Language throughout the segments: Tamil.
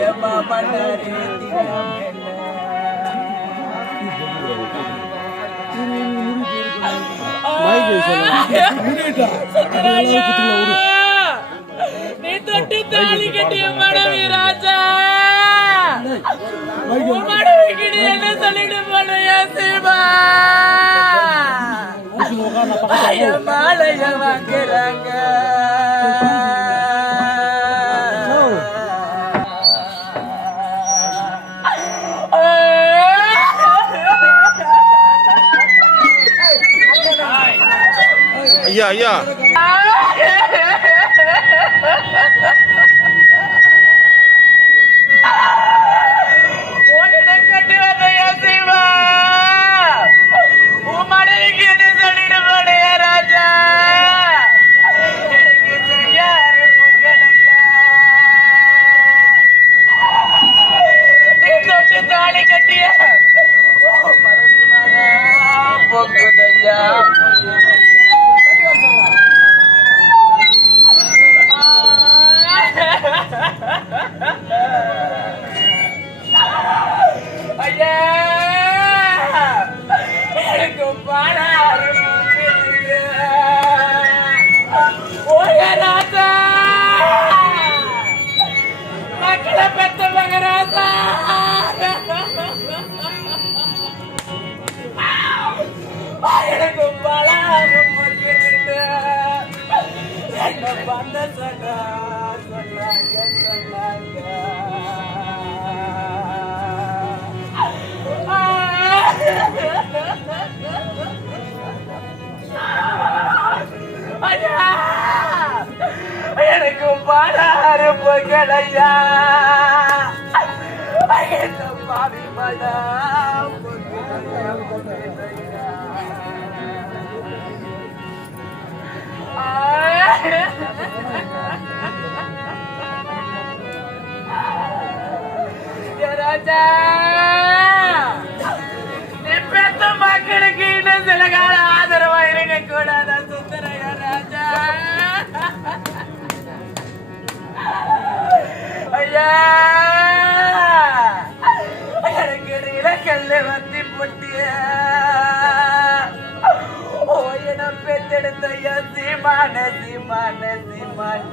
ஏமா பண்ணாரு நீ தொட்டு தாலி கட்டிய மனைவி ராஜா! உன் என்ன சொல்லிட்டு போனையா சீமா மாலைய வாங்குறாங்க. ஐயா ஐயா ஐயா! எனக்கு பாடாறு பொங்கலையா என்ன பாவி படா ராஜா! பெத்த மக்களுக்கு இன்னும் சில கால ஆதரவா இருக்க கூடாதா எனக்கு இலக்கல்ல வத்தி பொட்டிய. ஓ என பெத்தெடுத்த ஐயா சீமான சீமான சீமான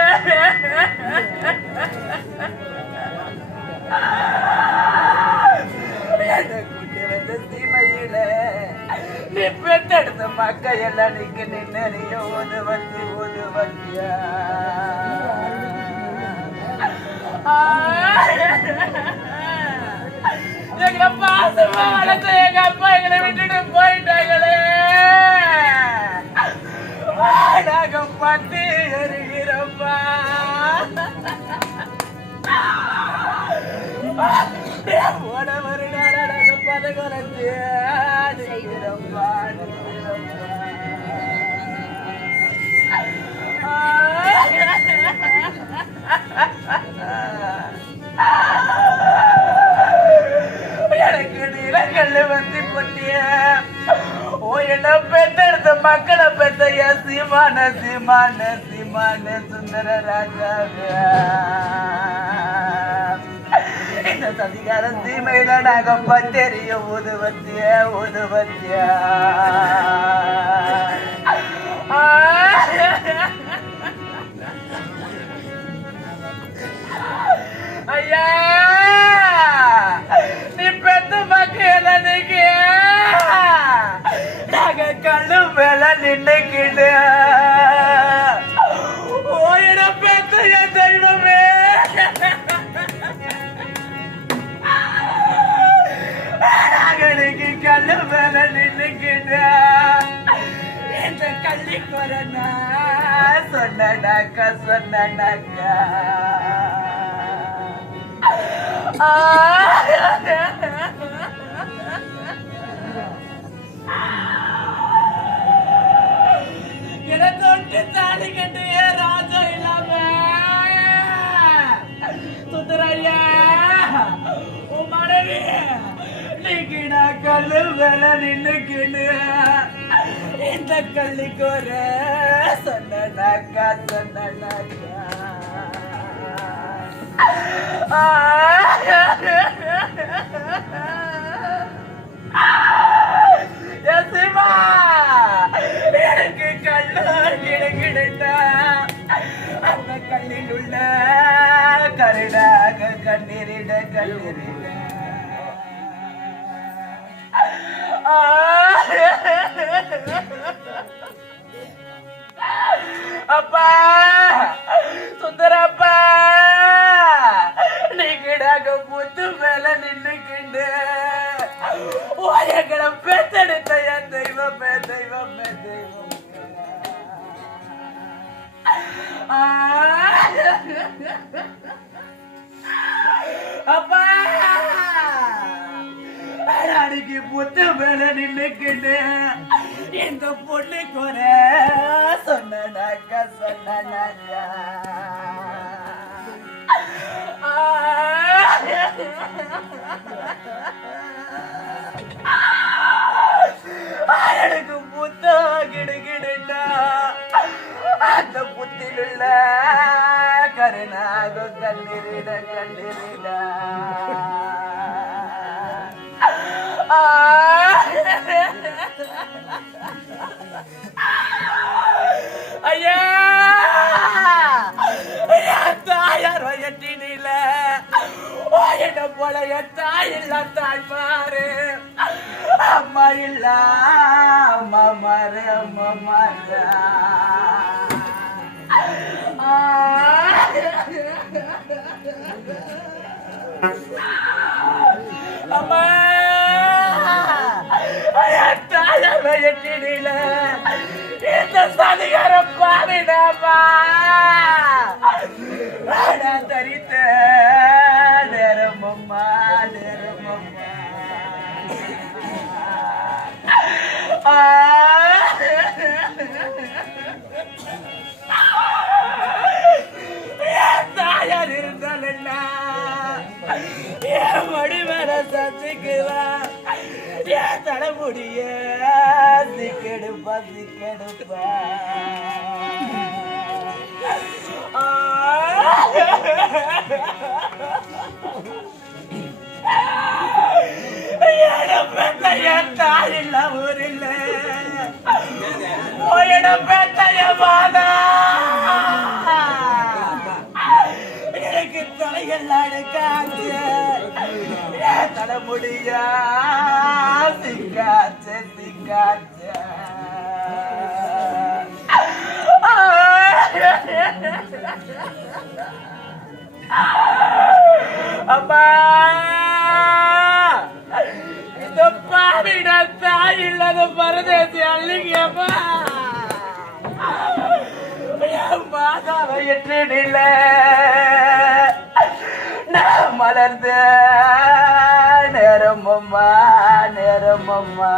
என்னை நீ பெத்தெடுத்த மக்கள் எல்லாம் நீங்க நின்னறிய ஒன்று வத்தி ஒன்று வந்தியா எங்க பாசமா வளர்த்த எங்க அப்பா எங்களை விட்டுட்டு போயிட்டாங்களே. நாங்க பட்டு எறிகிறப்பா ஓட ஒரு நாடாக பதகுலத்து அடிக்கிறப்பா எனக்கு நிலங்கள்ல வந்து பொட்டிய ஓ என்ன பெத்தெடுத்த மக்களை பெத்தைய சீமான சீமான சீமான சுந்தர ராஜாவே சதிகாரம் தீமையில சீமையில நாங்க பத்தெரிய உதுவத்திய உதுவத்திய ஐயா. நீ பெத்த மக்கள் எனக்கு நாங்க கண்ணு மேல நின்னைக்கு. சொன்னடாக்கா சொன்னடாக்கா என தொட்டு தாலி கட்டு ராஜா இல்லாம சுந்தரையா உன் மனைவி நீக்கு நான் கல்லு மேல நின்னுக்கிட்டு இந்த கள்ளிக்கு எனக்கு கண்ணால் கிடக்கிடா அந்த கண்ணில் உள்ள கருடாக கண்ணீரிட கண்ணீரிட. சுந்தரப்பா சுந்தரப்பா நீ கிடாக புத்து மேல நின்னுக்கிண்டு. ஓயங்களை பேத்தெடுத்த என் தெய்வம் தெய்வமே தெய்வம். அப்பா அன்னைக்கு புத்த மேல நின்னுக்கிட்டு இந்த பொண்ணு குறை சொன்னாக்க சொன்னாக்கா எனக்கு புத்தம் கிடுகிடுண்டா அந்த புத்திலுள்ள கருணாக கண்ணீரிட கண்ணீரிட. ஐயா! தாயார் வயட்டினில என்ன போல என் தாய் இல்ல தாய் பாரு. அம்மா இல்ல அம்மா மாறு அம்மா மாறு அம்மா! என் இந்த சதிகார பாவிடாமா தரித்த. முடிய தலைமுடிய சிக்கெடுப்பா சிக்கெடுப்பா என் ஊரில் போயிடம் பெத்தைய தலைமுடியா சிங்காச்ச சிக்காச்சு. அம்மா! இந்த பாவிட தாய் இல்லாத பரதேசி அள்ளிங்கம்மா மாதாவை எட்டினில நான் மலர்ந்த நேரமம்மா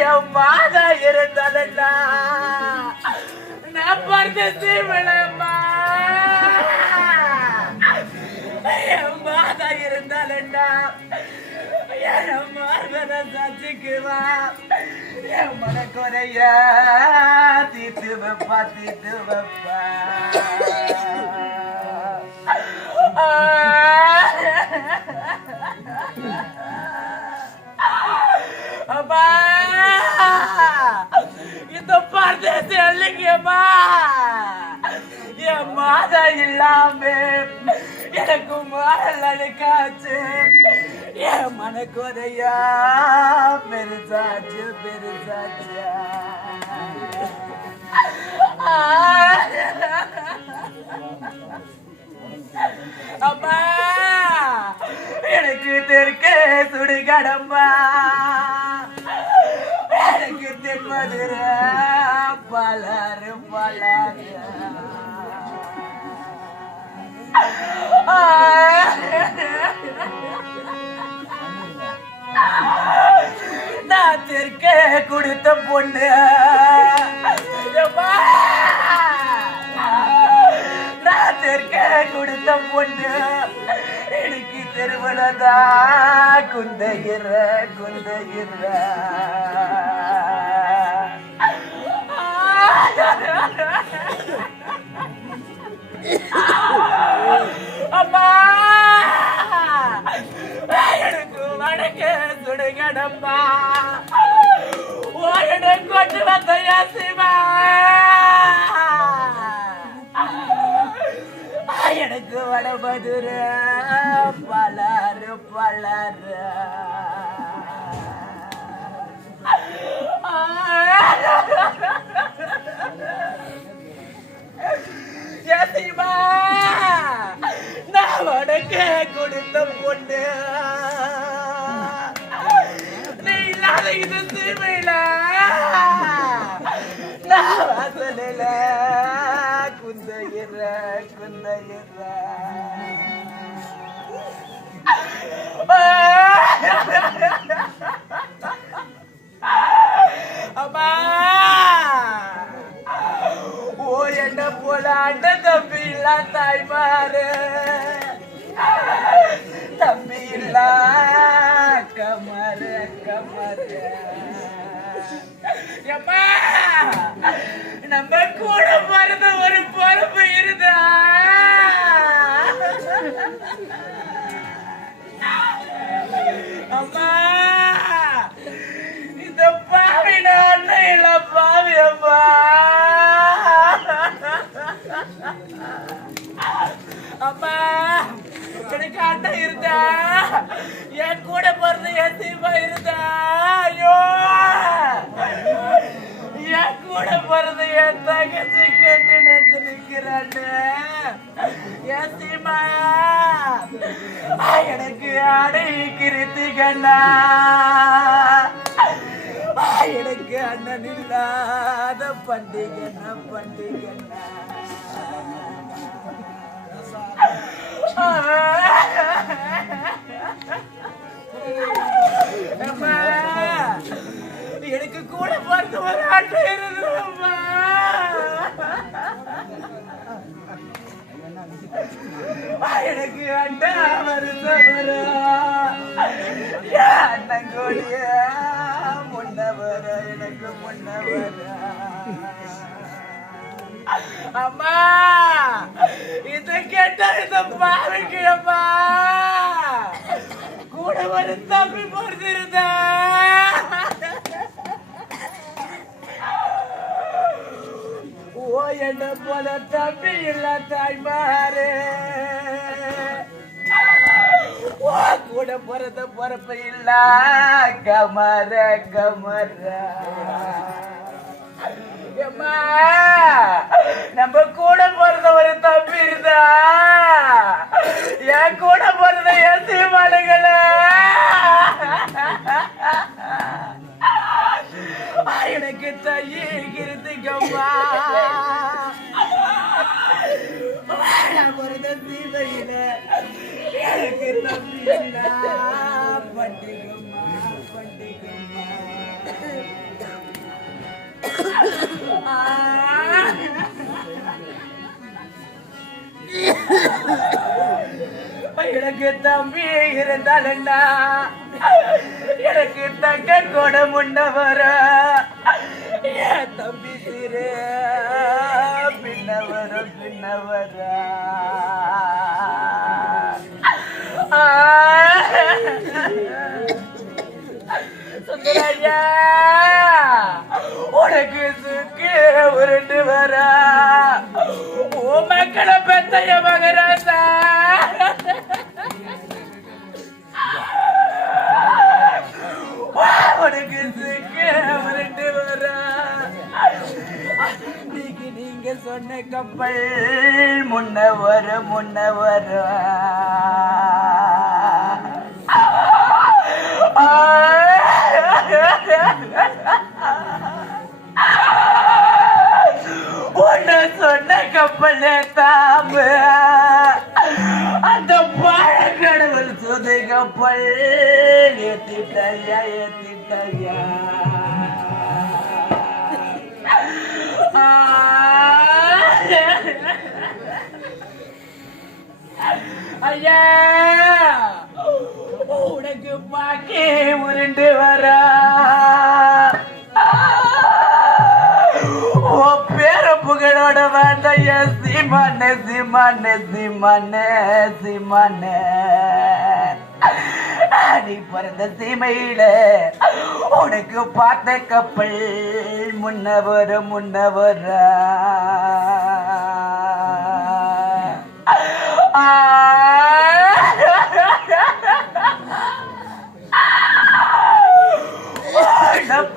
என் மாதா இருந்ததா நான் பரதேசி விளம்மா என் மாதா இருந்தாலண்டா என் மார்பன சச்சிக்குவா என் மனக்குறைய. தீத்து வைப்பா தீத்து வைப்பா அப்பா இந்த பரதேசி இல்லைங்கம்மா என் மாதா இல்லாம எனக்கு மாடல் அழுக்காச்சு என் மனக்குறையா பெருசாச்சு பெருசாச்சு அம்மா எனக்கு தெற்கே சுடுகடம்பா. எனக்கு தென்மதுர பலரு பலர். நான் தெற்கே கொடுத்த பொண்ணு. கொடுத்த பொண்ணு எனக்கு தெருவுலதான் குந்தகிற குந்தகிற. அம்மா! எனக்கு வடக்க சுடுகடம்மா ஓரட கொண்டு வந்த யாசிமா. எனக்கு வடமதுர பலரு பலரு. தாய்மாரு நின்று எனக்கு அடை கிருத்திகண்ணா எனக்கு அண்ணன் இல்லாத பண்டிகைண்ணா பண்டிகைண்ணா எனக்கு கூட பார்த்து ஒரு அட்டை இருந்ததும்மா எனக்கு அண்டா வருஷ எனக்கு முன்ன அம்மா இது கேட்ட இந்த பாவிக்கு கூட ஒரு தம்பி ஓ என்ன போல தம்பி இல்ல தாய்மாரே. கூட பிறந்த இல்ல கமர கமர. நம்ம கூட பிறந்த ஒரு தம்பி இருந்தா என் கூட பிறந்த என் சீமானுங்கள. எனக்கு தயிர்கிறது கம்மா நான் பிறந்த சீதையில. எனக்கு தம்பி இல்ல பண்டிகம்மா பண்டிகம்மா எனக்கு தம்பி இருந்தாலண்ணா எனக்கு தங்க கூட முன்ன வர என் தம்பி சிறு பின்ன வர பின்ன சுந்தரையா உனக்கு சுக்கு உருண்டு வரா ஓ மக்களை பெத்தைய மகராசா. உனக்கு சுக்கு உருண்டு வரா நீங்க சொன்ன கப்பல் முன்ன வர முன்ன வர சொன்ன கப்பல் அந்த பழக்கடவுள் சுதை ஏத்திட்டையா ஏத்திட்டையா. ஐயா. பாக்கி உருண்டு வரா. பேர வார்த்தைய வேண்டைய சீமானே சீமானே சீமானே சீமானே. நீ பிறந்த சீமையில உனக்கு பார்த்த கப்பல் முன்னவர முன்னவர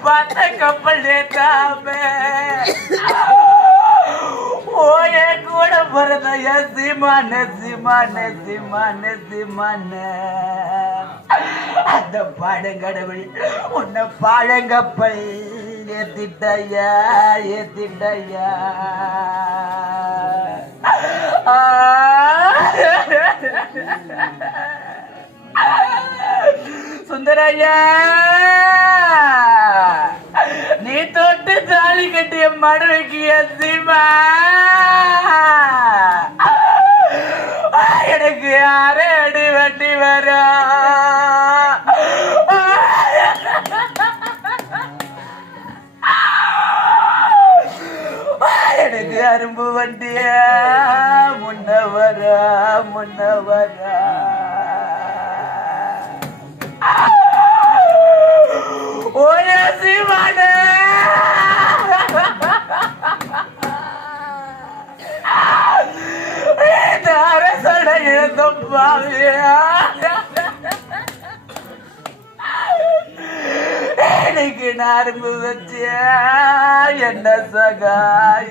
பார்த்த கப்பல் ஏத்தாம. ஓய கூட பிறந்தைய சீமான சீமான சீமான சீமான. அந்த பாடங்கடவுள் உன்னை பாழங்கப்பல் ஏத்திட்டையா ஏத்திட்டையா. சுந்தரையா நீ தொட்டு தாலி கட்டிய மடுவைக்கு சீமா. வரா முன்ன வரா அரசட இழந்த பாவியா. எனக்கு நரம்பு வச்ச என்ன சகா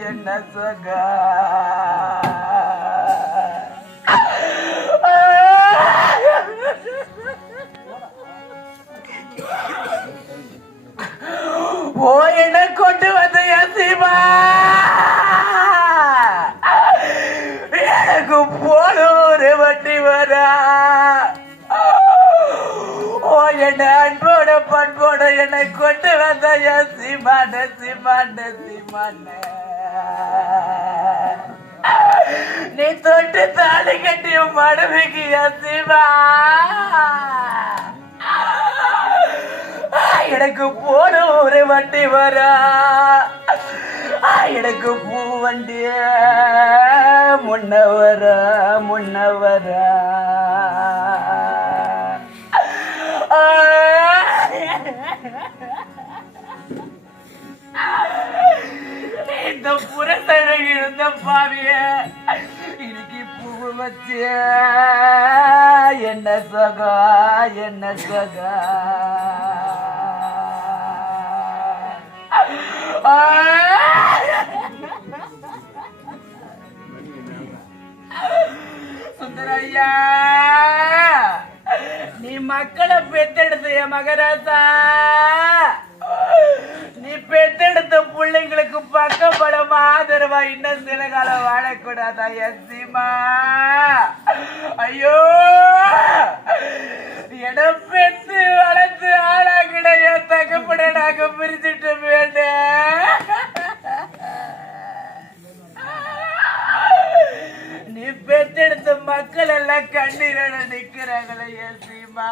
என்ன சகா. ஓ என்ன கொண்டு வந்து யசிமா. எனக்கு போன ஒரு வட்டி வரா ஓ என்ன அன்போட பண்போட என்னை கொண்டு வந்த யசிமான சிமான சிமான நீ. தொட்டு தாலி கட்டிய மடுமைக்கு யசிமா. எனக்கு போன ஒரு வண்டி வரா. எனக்கு பூ வண்டி முன்ன வர முன்ன வர. இந்த புறத்தழ இருந்த பாவிய இன்னைக்கு பூ வச்சிய என்ன சகா என்ன சகா. சுந்தரையா நீ மக்களை பெத்தெடுத்த என் மகராசா. நீ பெத்தெடுத்த பிள்ளைங்களுக்கு பக்கபலம் ஆதரவா இன்னும் சில காலம் வாழக்கூடாதா எஸ்திமா ஐயோ இடம் பெற்று வளர்த்து ஆளா கிடையா தகப்பட நாங்க பிரிச்சுட்டு நீ பெத்தெடுத்த மக்கள் எல்லாம் கண்ணீரோட நிக்கிறாங்களே சீமா?